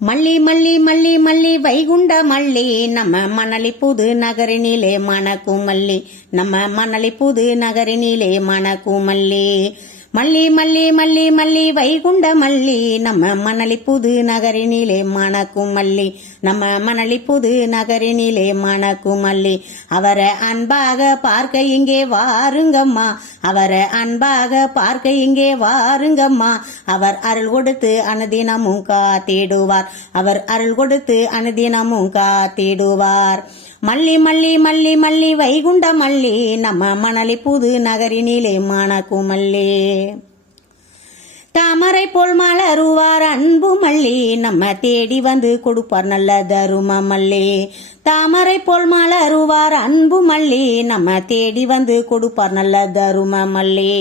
மல்லி மல்லி மல்லி மல்லி வைகுண்ட மல்லி நம்ம மணலி புது நகரினிலே மணக்கும் மல்லி நம்ம மணலி புது நகரினிலே மணக்கும் மல்லி மல்லி மல்லி மல்லி மல்லி வைகுண்ட மல்லி நம்ம மணலி புது நகரினிலே மணக்கும் மல்லி நம்ம மணலி புது நகரினிலே மணக்கும் மல்லி அவரை அன்பாக பார்க்க இங்கே வாருங்கம்மா அவரை அன்பாக பார்க்க இங்கே வாருங்கம்மா அவர் அருள் கொடுத்து அனுதினமும் காத்திடுவார் அவர் அருள் கொடுத்து அனுதினமும் காத்திடுவார் மல்லி மல்லி மல்லி மல்லி வைகுண்ட மல்லி நம்ம மணலி புது நகரினிலே மணக்கும் மல்லி தாமரை போல் மலருவார் அன்பு மல்லி நம்ம தேடி வந்து கொடுப்பார் நல்ல தரும மல்லி தாமரை போல் மலருவார் அன்பு மல்லி நம்ம தேடி வந்து கொடுப்பார் நல்ல தரும மல்லி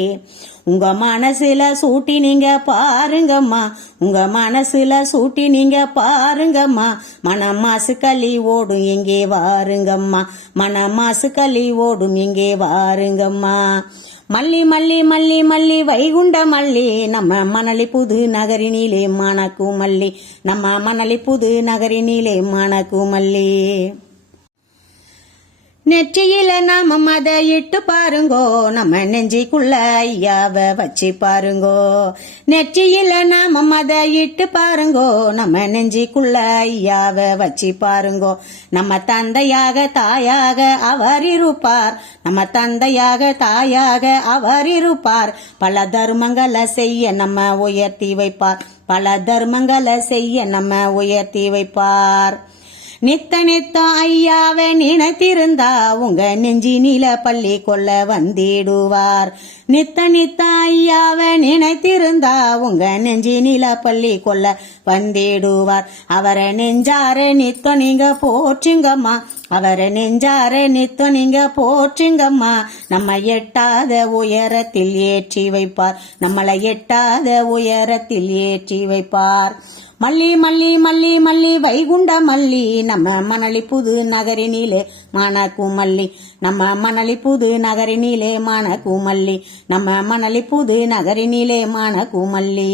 உங்க மனசுல சூட்டி நீங்க பாருங்கம்மா உங்க மனசுல சூட்டி நீங்க பாருங்கம்மா மனம் மாசு களி ஓடும் எங்கே வாருங்கம்மா மனம் மாசு களி ஓடும் எங்கே வாருங்கம்மா மல்லி மல்லி மல்லி மல்லி வைகுண்ட மல்லி நம்ம மணலி புது நகரினிலே மணக்கும் மல்லி நம்ம மணலி புது நகரினிலே மணக்கும் மல்லி நெற்றியில நாம மத இட்டு பாருங்கோ நம்ம நெஞ்சிக்குள்ள ஐயாவ வச்சு பாருங்கோ நெற்றியில நாம மத இட்டு பாருங்கோ நம்ம நெஞ்சிக்குள்ள ஐயாவ வச்சு பாருங்கோ நம்ம தந்தையாக தாயாக அவர் இருப்பார் நம்ம தந்தையாக தாயாக அவர் இருப்பார் பல தர்மங்களை செய்ய நம்ம உயர்த்தி வைப்பார் பல தர்மங்களை செய்ய நம்ம உயர்த்தி வைப்பார் நித்த நித்த ஐயாவை நினைத்திருந்தா உங்க நெஞ்சினில பள்ளி கொள்ள வந்திடுவார் நித்த நித்த ஐயாவை நினைத்திருந்தா உங்க நெஞ்சினில பள்ளி கொள்ள வந்திடுவார் அவரை நெஞ்சார நித்த நீங்க போற்றுங்கம்மா அவரை நெஞ்சார நித்த நீங்க போற்றுங்கம்மா நம்ம எட்டாத உயரத்தில் ஏற்றி வைப்பார் நம்மளை எட்டாத உயரத்தில் ஏற்றி வைப்பார் மல்லி மல்லி மல்லி மல்லி வைகுண்ட மல்லி நம்ம மணலி புது நகரினிலே மணக்கும் மல்லி நம்ம மணலி புது நகரினிலே மணக்கும் மல்லி நம்ம மணலி புது நகரினிலே மணக்கும் மல்லி